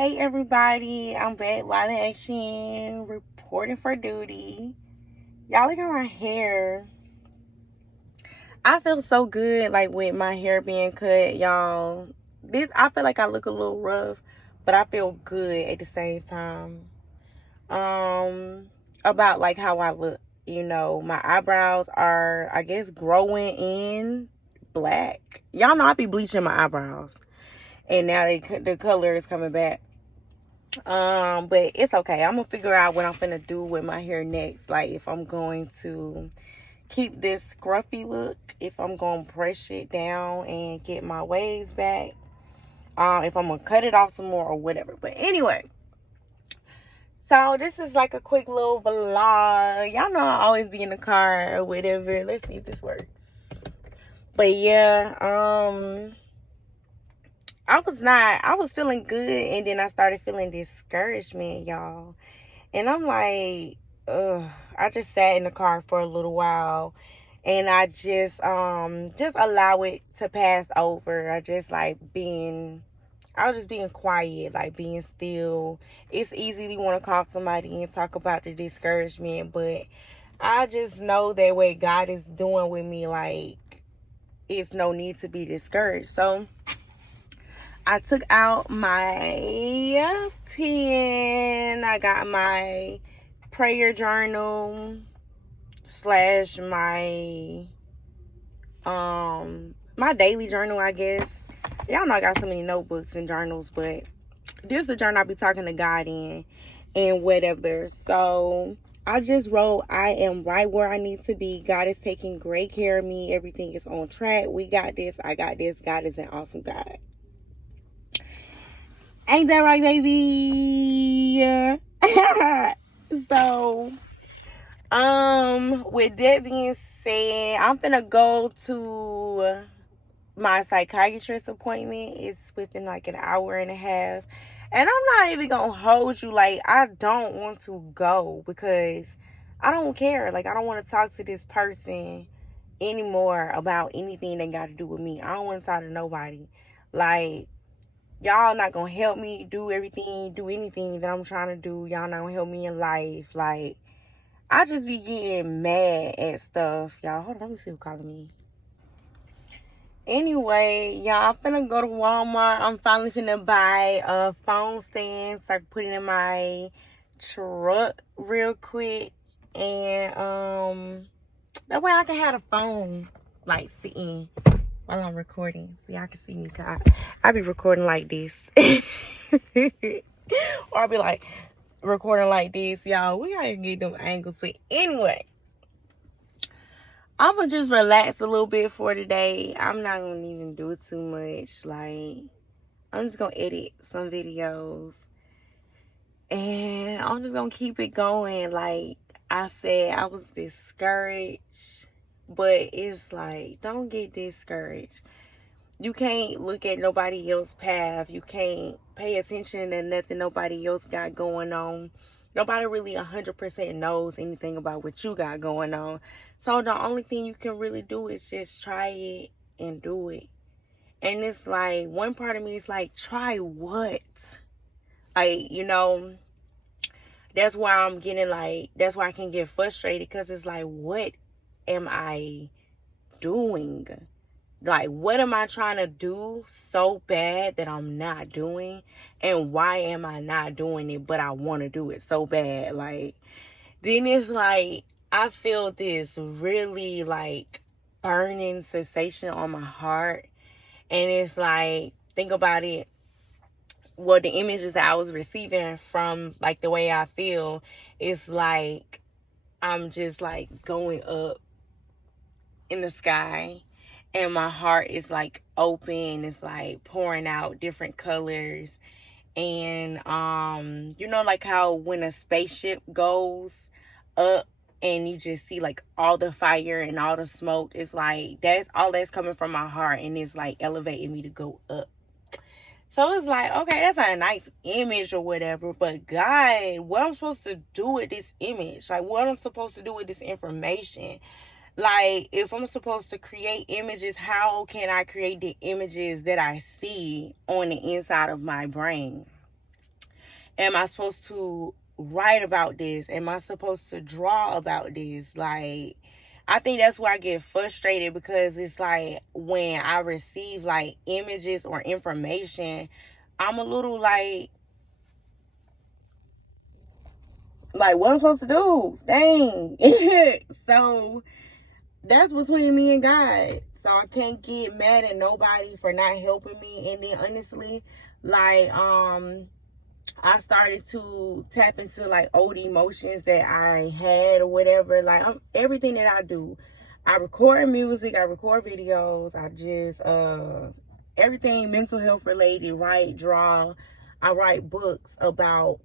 Hey everybody, I'm back live in action, reporting for duty. Y'all look at my hair. I feel so good like with my hair being cut, y'all. I feel like I look a little rough, but I feel good at the same time. About like how I look. My eyebrows are, I guess, growing in black. Y'all know I be bleaching my eyebrows. And now the color is coming back. But it's okay. I'm gonna figure out what I'm finna do with my hair next. Like if I'm going to keep this scruffy look, if I'm gonna brush it down and get my waves back, if I'm gonna cut it off some more or whatever. But anyway, so this is like a quick little vlog. Y'all know I always be in the car or whatever. Let's see if this works. But yeah, I was feeling good, and then I started feeling discouragement, y'all. And I'm like, I just sat in the car for a little while, and I just allow it to pass over. I was just being quiet, like being still. It's easy to want to call somebody and talk about the discouragement, but I just know that what God is doing with me, like, it's no need to be discouraged. So I took out my pen. I got my prayer journal / my my daily journal, I guess. Y'all know I got so many notebooks and journals, but this is the journal I be talking to God in and whatever. So I just wrote, I am right where I need to be. God is taking great care of me. Everything is on track. We got this. I got this. God is an awesome God. Ain't that right, baby? So, with that being said, I'm finna go to my psychiatrist appointment. It's within like an hour and a half. And I'm not even gonna hold you. Like, I don't want to go because I don't care. Like, I don't want to talk to this person anymore about anything they got to do with me. I don't want to talk to nobody. Like, y'all not gonna help me do anything that I'm trying to do. Y'all not gonna help me in life. Like, I just be getting mad at stuff. Y'all, hold on, let me see who's calling me. Anyway, y'all, I'm finna go to Walmart. I'm finally finna buy a phone stand so I can put it in my truck real quick. And that way I can have a phone like sitting while I'm recording, so y'all can see me. I be recording like this. Or I'll be like recording like this, y'all. We gotta get them angles. But anyway, I'm gonna just relax a little bit for today. I'm not gonna even do too much. Like, I'm just gonna edit some videos, and I'm just gonna keep it going. Like I said, I was discouraged, but it's like, don't get discouraged. You can't look at nobody else's path. You can't pay attention to nothing nobody else got going on. Nobody really 100% knows anything about what you got going on. So the only thing you can really do is just try it and do it. And it's like, one part of me is like, try what? Like, that's why I'm getting like, that's why I can get frustrated, because it's like, what am I doing? Like, what am I trying to do so bad that I'm not doing? And why am I not doing it, but I want to do it so bad? Like, then it's like, I feel this really like burning sensation on my heart. And it's like, think about it. Well, the images that I was receiving from like the way I feel, it's like I'm just like going up in the sky, and my heart is like open. It's like pouring out different colors. And like how when a spaceship goes up and you just see like all the fire and all the smoke, it's like that's coming from my heart, and it's like elevating me to go up. So it's like, okay, that's a nice image or whatever, but God, what I'm supposed to do with this image? Like, what I'm supposed to do with this information? Like, if I'm supposed to create images, how can I create the images that I see on the inside of my brain? am I supposed to write about this? Am I supposed to draw about this? Like, I think that's where I get frustrated, because it's like when I receive like images or information, I'm a little like what I'm supposed to do? Dang. So that's between me and God. So I can't get mad at nobody for not helping me. And then honestly, like I started to tap into like old emotions that I had or whatever. Like everything that I do, I record music, I record videos, I just everything mental health related, write, draw. I write books about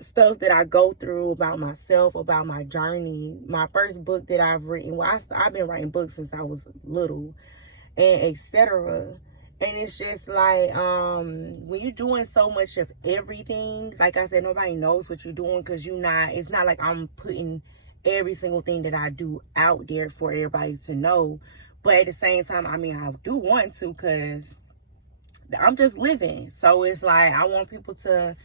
stuff that I go through, about myself, about my journey. My first book that I've written, well, I've been writing books since I was little, and etc. And it's just like when you're doing so much of everything, like I said, nobody knows what you're doing, because it's not like I'm putting every single thing that I do out there for everybody to know. But at the same time, I mean, I do want to, because I'm just living. So it's like I want people to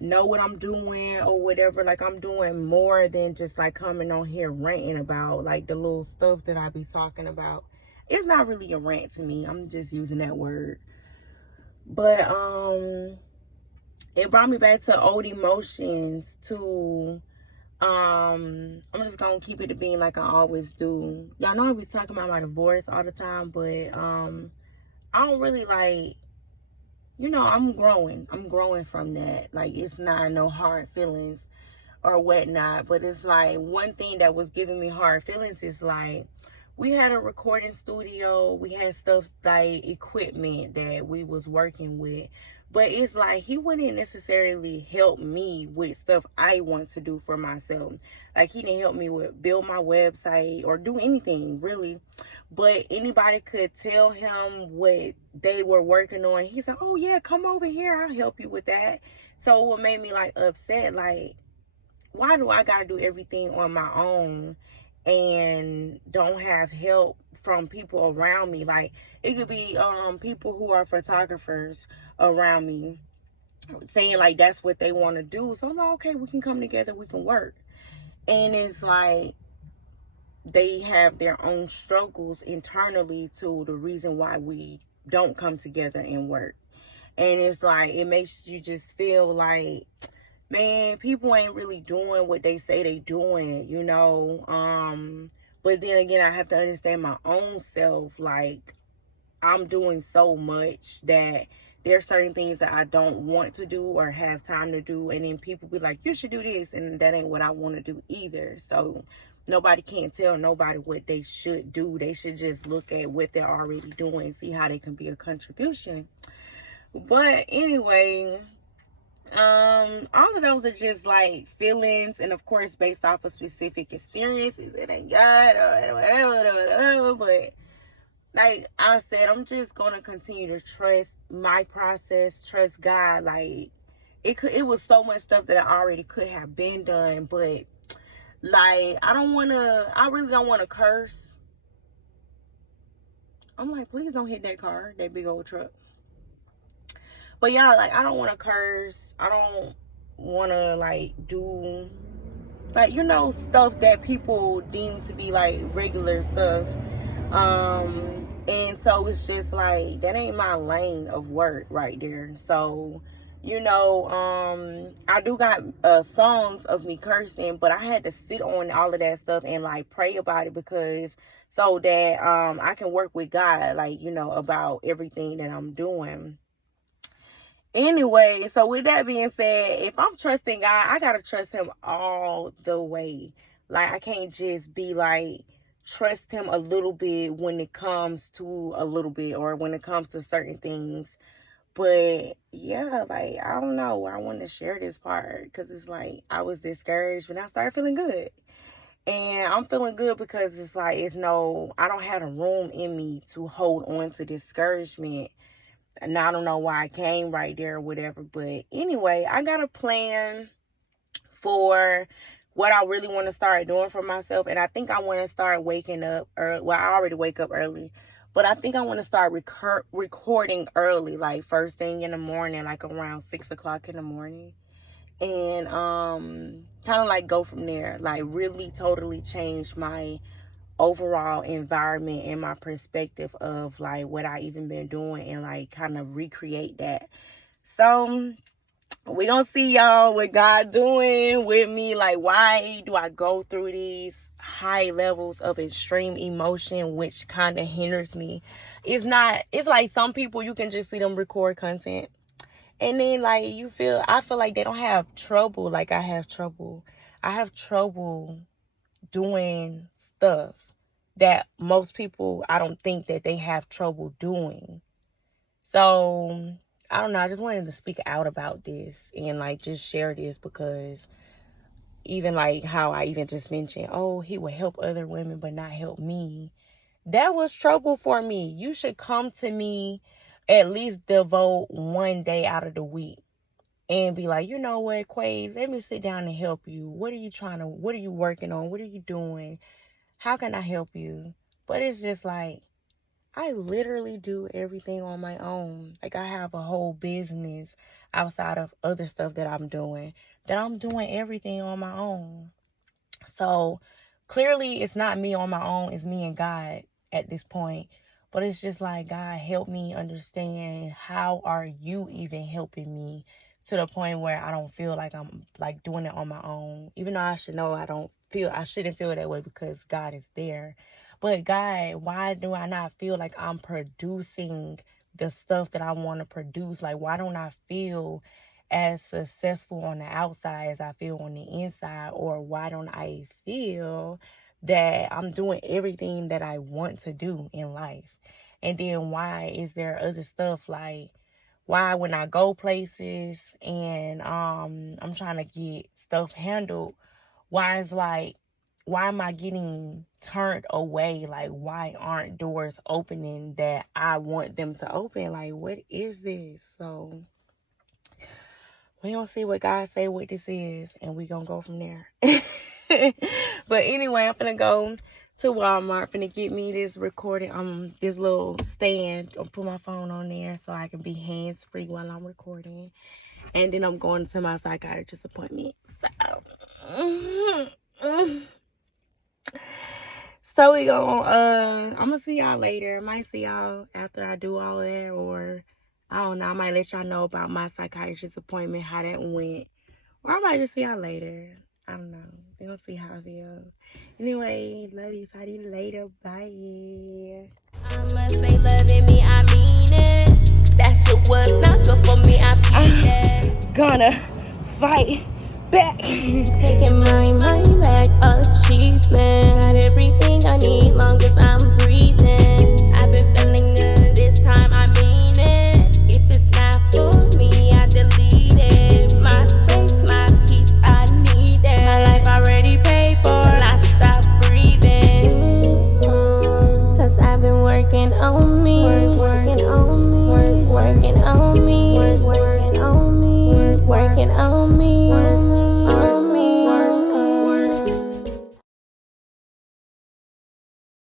know what I'm doing or whatever. Like, I'm doing more than just like coming on here ranting about like the little stuff that I be talking about. It's not really a rant to me. I'm just using that word. But it brought me back to old emotions, to I'm just gonna keep it to being like I always do. Y'all know I be talking about my divorce all the time, but I don't really like, I'm growing from that. Like, it's not no hard feelings or whatnot. But it's like, one thing that was giving me hard feelings is like, we had a recording studio, we had stuff like equipment that we was working with, but it's like he wouldn't necessarily help me with stuff I want to do for myself. Like, he didn't help me with build my website or do anything really. But anybody could tell him what they were working on. He said, oh yeah, come over here, I'll help you with that. So what made me like upset, like, why do I gotta do everything on my own and don't have help from people around me? Like, it could be people who are photographers around me saying like that's what they want to do. So I'm like, okay, we can come together, we can work. And it's like they have their own struggles internally to the reason why we don't come together and work. And it's like, it makes you just feel like, man, people ain't really doing what they say they doing, but then again, I have to understand my own self. Like, I'm doing so much that there's certain things that I don't want to do or have time to do, and then people be like, you should do this, and that ain't what I want to do either. So nobody can't tell nobody what they should do. They should just look at what they're already doing and see how they can be a contribution. But anyway, all of those are just like feelings, and of course based off of specific experiences. It ain't God or whatever, but like I said, I'm just gonna continue to trust my process, trust God. Like, it was so much stuff that I already could have been done, but like, I really don't wanna curse. I'm like, please don't hit that car, that big old truck. But yeah, like, I don't want to curse. I don't want to like do like, stuff that people deem to be like regular stuff. And so it's just like, that ain't my lane of work right there. So, I do got songs of me cursing, but I had to sit on all of that stuff and like pray about it, because so that I can work with God, like, about everything that I'm doing. Anyway, so with that being said, if I'm trusting God, I gotta trust him all the way. Like, I can't just be like, trust him a little bit when it comes to a little bit, or when it comes to certain things. But yeah, like, I don't know, I want to share this part, because it's like, I was discouraged when I started feeling good. And I'm feeling good because it's like, I don't have a room in me to hold on to discouragement. And I don't know why I came right there or whatever. But anyway, I got a plan for what I really want to start doing for myself. And I think I want to start waking up early. Well, I already wake up early. But I think I want to start recording early, like first thing in the morning, like around 6 o'clock in the morning. And kind of like go from there, like really totally change my overall environment and my perspective of like what I even been doing, and like kind of recreate that. So we gonna see y'all what God doing with me. Like, why do I go through these high levels of extreme emotion, which kind of hinders me? It's like some people, you can just see them record content, and then like I feel like they don't have trouble like I have trouble. I have trouble doing stuff that most people, I don't think that they have trouble doing. So I don't know, I just wanted to speak out about this and like just share this, because even like how I even just mentioned, oh, he would help other women but not help me. That was trouble for me. You should come to me, at least devote one day out of the week and be like, you know what, Quay, let me sit down and help you. What are you working on? What are you doing? How can I help you? But it's just like, I literally do everything on my own. Like, I have a whole business outside of other stuff that I'm doing everything on my own. So clearly it's not me on my own, it's me and God at this point. But it's just like, God, help me understand, how are you even helping me to the point where I don't feel like I'm like doing it on my own, even though I should know I shouldn't feel that way because God is there. But God, why do I not feel like I'm producing the stuff that I want to produce? Like, why don't I feel as successful on the outside as I feel on the inside? Or why don't I feel that I'm doing everything that I want to do in life? And then why is there other stuff, like, why when I go places and I'm trying to get stuff handled, why am I getting turned away? Like, why aren't doors opening that I want them to open? Like, what is this? So we gonna see what God say what this is, and we gonna go from there. But anyway, I'm gonna go to Walmart, finna get me this recording, this little stand. I'll put my phone on there so I can be hands-free while I'm recording. And then I'm going to my psychiatrist appointment. So we I'm gonna see y'all later. Might see y'all after I do all that, or I don't know, I might let y'all know about my psychiatrist appointment, how that went. Or I might just see y'all later. I don't know. We're gonna see how I feel. Anyway, love you. Talk to you later. Bye. I must say loving me, I mean it. That shit was not good for me, I peeped it. Gonna fight back. Taking my money back, achievement. Got everything I need, long